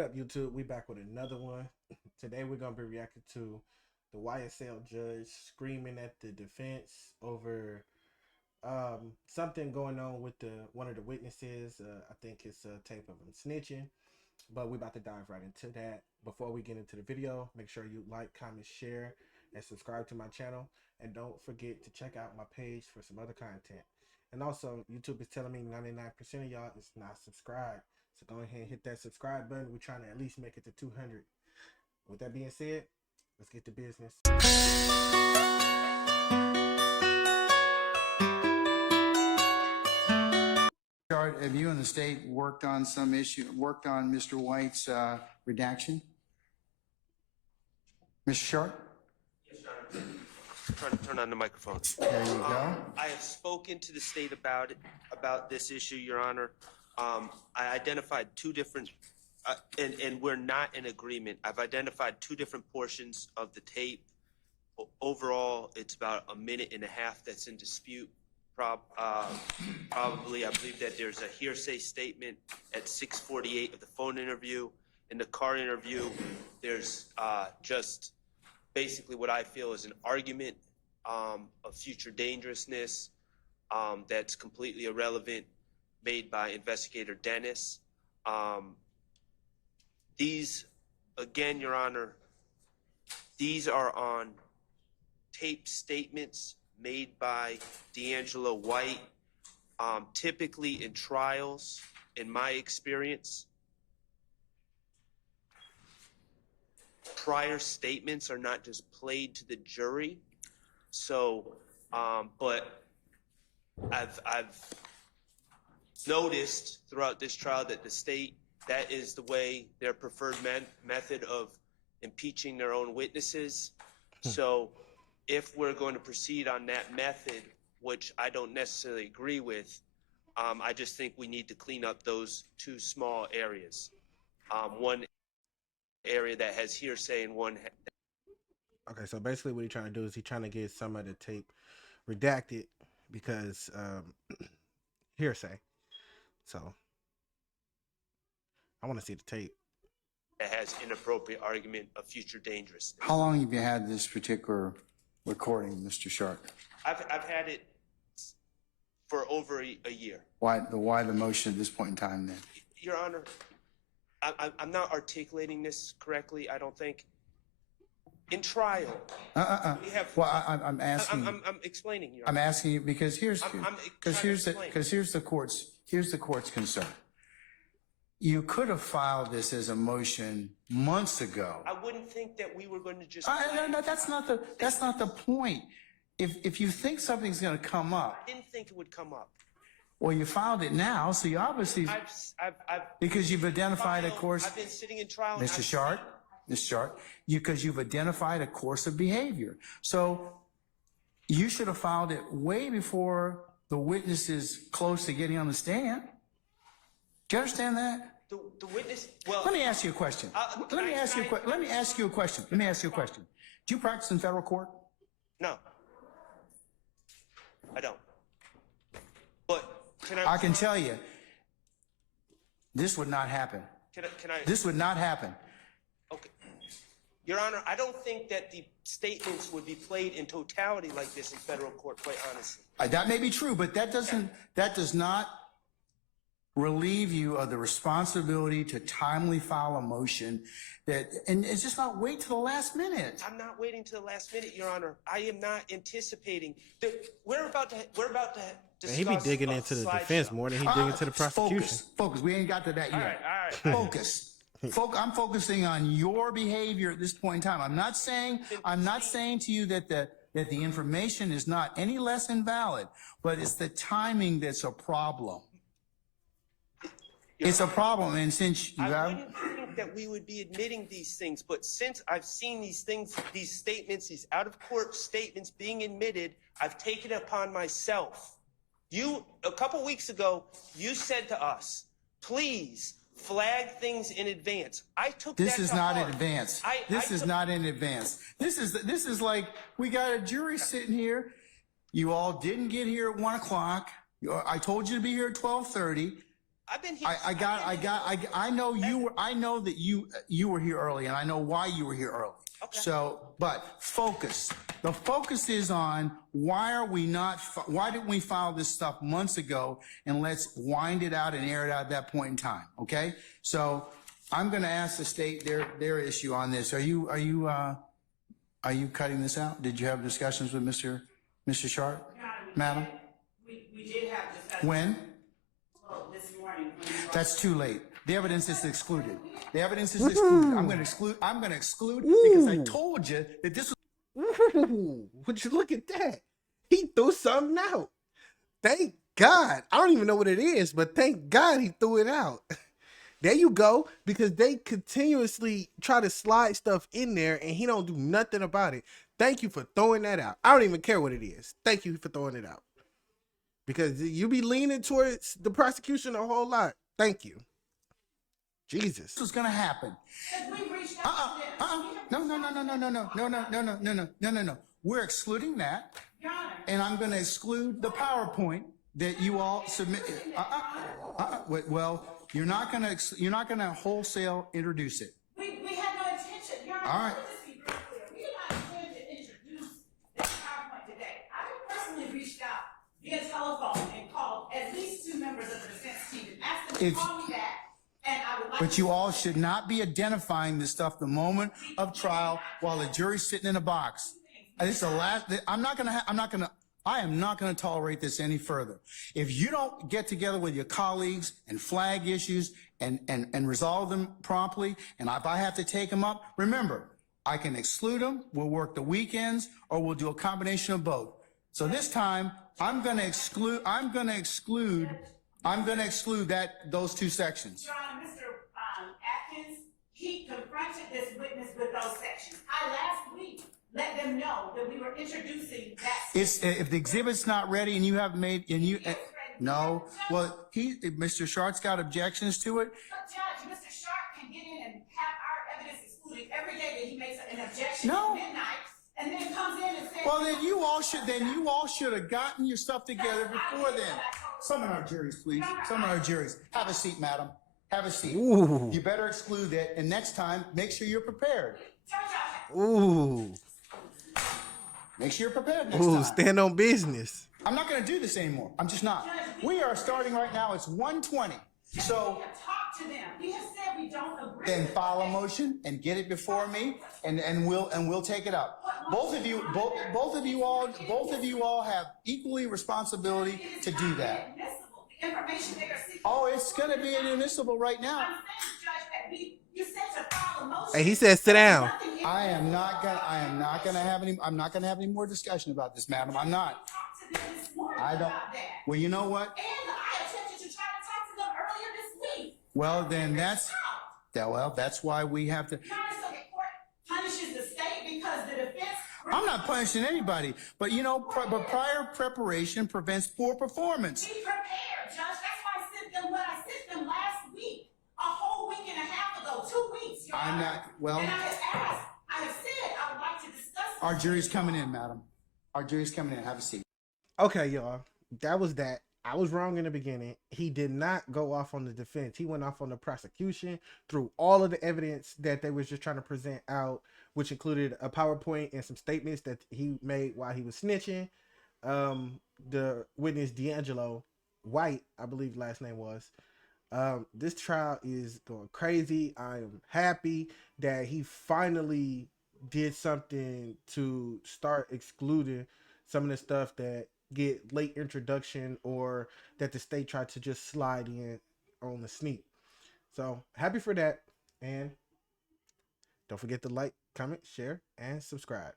What up, YouTube? We back with another one. Today we're gonna be reacting to the YSL judge screaming at the defense over something going on with one of the witnesses. I think it's a tape of him snitching, but we're about to dive right into that. Before we get into the video, make sure you like, comment, share, and subscribe to my channel. And don't forget to check out my page for some other content. And also, YouTube is telling me 99% of y'all is not subscribed. So go ahead and hit that subscribe button. We're trying to at least make it to 200. With that being said, let's get to business. Have you and the state worked on some issue, worked on Mr. White's redaction? Mr. Sharp? Yes, Your Honor. Trying to turn on the microphone. There you go. I have spoken to the state about this issue, Your Honor. I identified two different, and we're not in agreement. I've identified two different portions of the tape. Overall, it's about a minute and a half that's in dispute. Probably, I believe that there's a hearsay statement at 6:48 of the phone interview. In the car interview, there's just basically what I feel is an argument of future dangerousness that's completely irrelevant, made by Investigator Dennis. These, again, Your Honor, these are on tape statements made by D'Angelo White. Typically in trials, in my experience, prior statements are not just played to the jury. So, but I've noticed throughout this trial that the state, that is the way, their preferred method of impeaching their own witnesses. So if we're going to proceed on that method, which I don't necessarily agree with, I just think we need to clean up those two small areas. One area that has hearsay and one. Okay, so basically what he's trying to do is he's trying to get some of the tape redacted because hearsay. So I want to see the tape. That has inappropriate argument of future dangerousness. How long have you had this particular recording, Mr. Sharp? I've had it for over a year. Why the motion at this point in time then? Your Honor, I'm not articulating this correctly, I don't think. In trial, we have. Well, I'm asking. I'm explaining. Your I'm Honor. asking you because here's the court's concern. You could have filed this as a motion months ago. I wouldn't think that we were going to just. No, that's not the point. If you think something's going to come up, I didn't think it would come up. Well, you filed it now, so you obviously because you've identified a course. I've been sitting in trial, Mr. Sharp, because you've identified a course of behavior. So you should have filed it way before the witness is close to getting on the stand. Do you understand that? The witness. Well, let me ask you a question. Let me ask you a question. Do you practice in federal court? No, I don't. But I can tell you, this would not happen. This would not happen. Okay. Your Honor, I don't think that the statements would be played in totality like this in federal court, quite honestly. That may be true, but that does not relieve you of the responsibility to timely file a motion and it's just not wait till the last minute. I'm not waiting till the last minute, Your Honor. I am not anticipating that we're about to discuss. He be digging into the defense more than he digging into the prosecution. Focus. We ain't got to that yet. All right. Focus. I'm focusing on your behavior at this point in time. I'm not saying to you that the information is not any less invalid, but it's the timing that's a problem. It's a problem, and since you have. I wouldn't think that we would be admitting these things, but since I've seen these things, these statements, these out-of-court statements being admitted, I've taken it upon myself. A couple weeks ago, you said to us, please flag things in advance. I took that to heart. This is not in advance. This is not in advance. This is like, we got a jury sitting here. You all didn't get here at 1 o'clock. I told you to be here at 12:30. I've been here. I know you were. I know that you were here early, and I know why you were here early. Okay. So, but focus. The focus is on why didn't we file this stuff months ago, and let's wind it out and air it out at that point in time. Okay. So I'm going to ask the state their issue on this. Are you cutting this out? Did you have discussions with Mr. Sharp, Madam? We did have discussions. When? Well, this morning. That's too late. The evidence is excluded. The evidence is excluded. I'm going to exclude because I told you that this was. Ooh, would you look at that? He threw something out. Thank God. I don't even know what it is, but thank God he threw it out. There you go, because they continuously try to slide stuff in there and he don't do nothing about it. Thank you for throwing that out. I don't even care what it is. Thank you for throwing it out. Because you be leaning towards the prosecution a whole lot. Thank you. Jesus. This was going to happen. We reached out to them. No. We're excluding that. Your Honor. And I'm going to exclude the PowerPoint that you all submitted. Well, you're not going to wholesale introduce it. We had no intention. Your Honor, All right. let's just be real clear. We did not intend to introduce this PowerPoint today. I personally reached out via telephone and called at least 2 members of the defense team and asked them to call me back. And I would like But you all should not be identifying this stuff the moment of trial while the jury's sitting in a box. This is the last. I am not going to tolerate this any further. If you don't get together with your colleagues and flag issues and resolve them promptly, and if I have to take them up, remember, I can exclude them. We'll work the weekends, or we'll do a combination of both. So this time, I'm going to exclude those 2 sections. Your Honor, Mr. Atkins, he confronted this witness with those sections. I last week let them know that we were introducing that. If the exhibit's not ready and you haven't made, no, well, Mr. Sharp's got objections to it. But Judge, Mr. Sharp can get in and have our evidence excluded every day that he makes an objection No. at midnight, and then comes in and says. Well, then you all should have gotten your stuff together before then. Some of our juries, please. Some of our juries. Have a seat, madam. Have a seat. Ooh. You better exclude that, and next time, make sure you're prepared. Ooh. Make sure you're prepared next Ooh, time. stand on business. I'm not going to do this anymore. I'm just not. We are starting right now. It's 1:20. So We have talked to them. We have said we don't agree. then file a motion and get it before me, and we'll take it up. Both of you all have equally responsibility to do that. The information they are seeking. Oh, it's going to be inadmissible right now. I'm saying, Judge, that you said to file a motion. Hey, he said sit down. I'm not gonna have any more discussion about this, madam. I'm not. Talked to them this morning I don't. about that. Well, you know what? And I attempted to try to talk to them earlier this week. Well, then that's why we have to. Your Honor, so the court punishes the state because the defense. I'm not punishing anybody, but but prior preparation prevents poor performance. Be prepared, Judge. That's why I sent them what I sent them last week. A whole week and a half ago, 2 weeks, Your I'm Honor. not. Well, And I have said I would like to discuss. our jury's coming in, madam. Our jury's coming in. Have a seat. Okay, y'all. That was that. I was wrong in the beginning. He did not go off on the defense. He went off on the prosecution through all of the evidence that they was just trying to present out, which included a PowerPoint and some statements that he made while he was snitching. The witness D'Angelo White, I believe last name was. This trial is going crazy. I am happy that he finally did something to start excluding some of the stuff that get late introduction or that the state tried to just slide in on the sneak. So happy for that. And don't forget to like, comment, share, and subscribe.